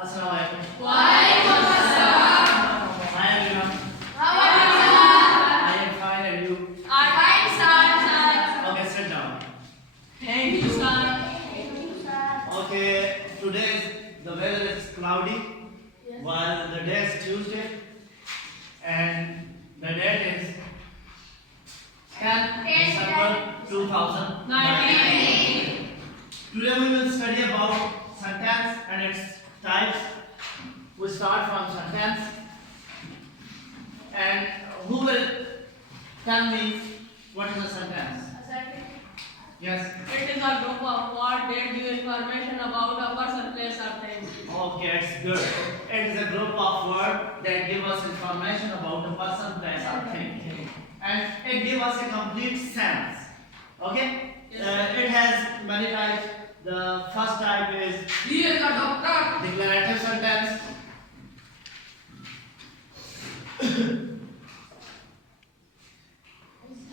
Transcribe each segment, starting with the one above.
Assalamu alaikum. Walaikum assalam. Hi everyone. How are you, sir? I am fine and you? I'm fine, sir. Okay, sit down. Thank you, sir. Okay, today the weather is cloudy while the day is Tuesday and the date is 10 December 2019. Today we will study about sentence and its types. We start from sentence and who will tell me what is a sentence? Yes. It is a group of words that give information about a person, place, or thing. Okay, it's good. It is a group of words that give us information about a person, place, or thing, and it gives us a complete sense. Okay. Yes, It has many types. The first type is He is a doctor. declarative sentence.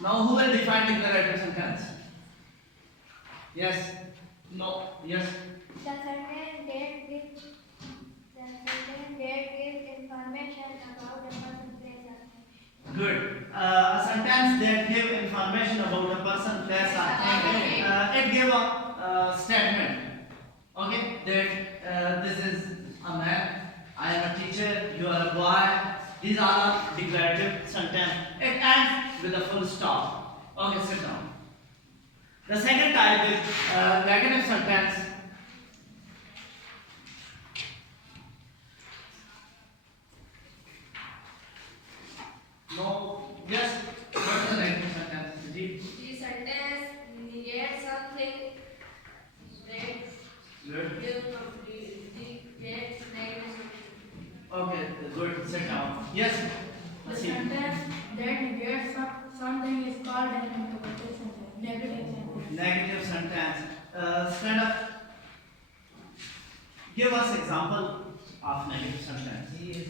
Now, who will define declarative sentence? Yes. No. Yes. The sentence that gives information about a person, place, or thing. Good. A sentence that give information about a person, place, or thing. It give a statement. Okay. That this is a man. I am a teacher. You are a boy. These are a declarative sentence. It ends with a full stop. Okay. Sit down. The second type is negative sentence. No. Yes. What is a negative sentence? The sentence negates something that Good. negates negative. Okay. Good. Sit down. Yes. The Proceed. sentence that negates something is called an negative sentence. Negative sentence. Stand up. Give us example of negative sentence. He is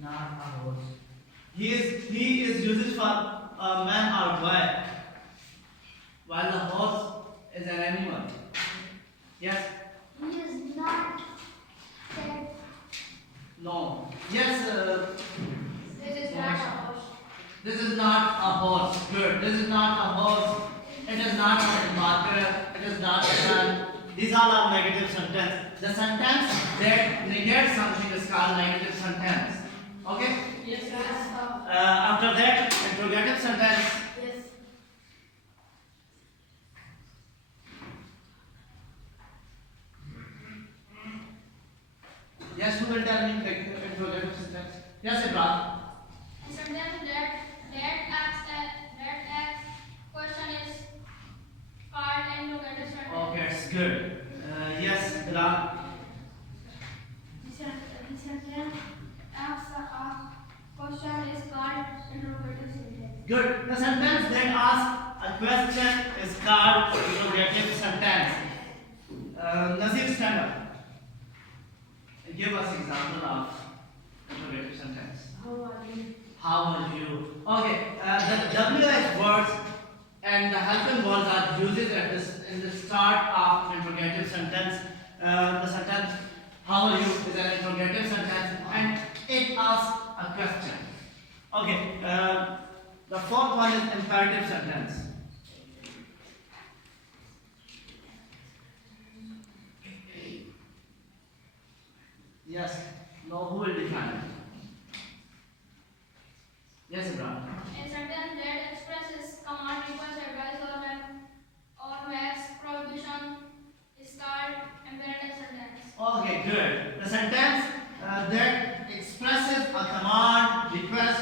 not a horse. He is used for a man or boy, while the horse is an animal. Yes. He is not said. No. Yes. This is not a horse. This is not a horse. Good. This is not a horse. It is not a marker. It is not a gun. These all are negative sentence. The sentence that negates something is called negative sentence. Okay. Yes, sir. After that, interrogative sentence. Yes. Yes, who will tell me the interrogative sentence? Yes, Ibrahim. A sentence that asks question is called interrogative sentence. Okay, it's good. Yes, Bilal. The sentence asks a question is called interrogative sentence. Good. The sentence that asks a question is called interrogative sentence. Nazir, stand up. Give us example of interrogative sentence. How are you? How are you? Okay. The WH words and the helping words are used in the start of interrogative sentence. The sentence "How are you" is an interrogative sentence, and it asks a question. Okay. The fourth one is imperative sentence. Yes. Now who will define it? Yes, Ibrahim. A sentence that expresses command, request, advice, or makes prohibition is called imperative sentence. Okay, good. The sentence that expresses a command, request,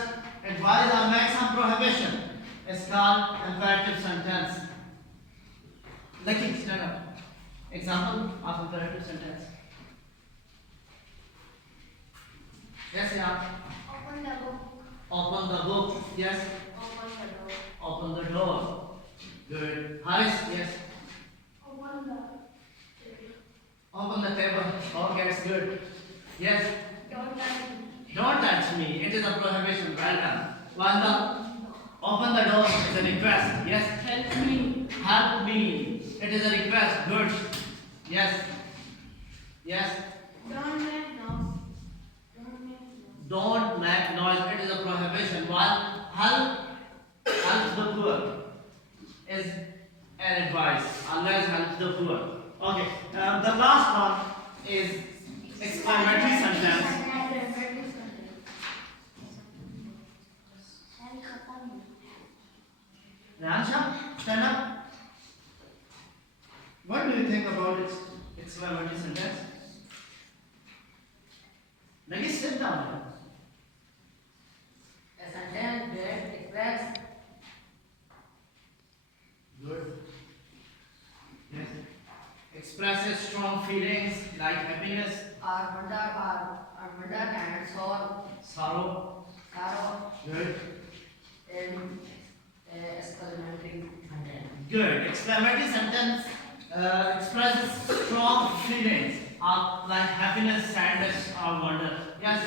advise, or makes some prohibition is called imperative sentence. Lucky, stand up. Example of imperative sentence. Yes, yeah. Open the book. Open the book. Yes. Open the door. Open the door. Good. Haris, yes. Open the Open the table. Okay, it's good. Yes. don't touch me. Don't touch me. It is a prohibition. Well done. Well done. Open the door is a request. Yes. Help me. Help me. It is a request. Good. Yes. Yes. Don't make noise. Don't make noise. Don't make noise. It is a prohibition. While help the poor is an advice. Allah helps the poor. Okay. The last one is exclamatory sentence. Ransha, stand up. What do you think about exclamatory sentence? Nagi, sit down. A sentence that expresses Good. Yes. Expresses strong feelings like happiness, or wonder and sorrow. sorrow Good. in exclamatory sentence. Good. Exclamatory sentence expresses strong feelings like happiness, sadness, or wonder. Yes.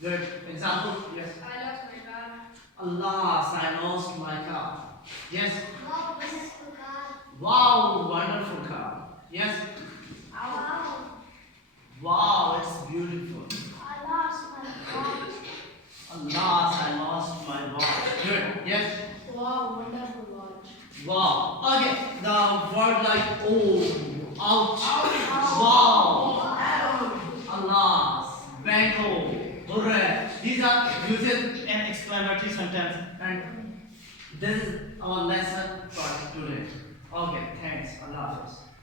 Good. Example. Yes. I lost my car. Alas, I lost my car. Yes. Wow, wonderful car. Wow, wonderful car. Yes. Wow, Wow, it's beautiful. I lost my watch. Alas, I lost my watch. Good. Yes. Wow, wonderful watch. Wow. Okay. The word like oh, ouch, wow, alas, bango, hooray. These are used in exclamatory sentence, and this is our lesson for today. Okay. Thanks. Allah Hafiz.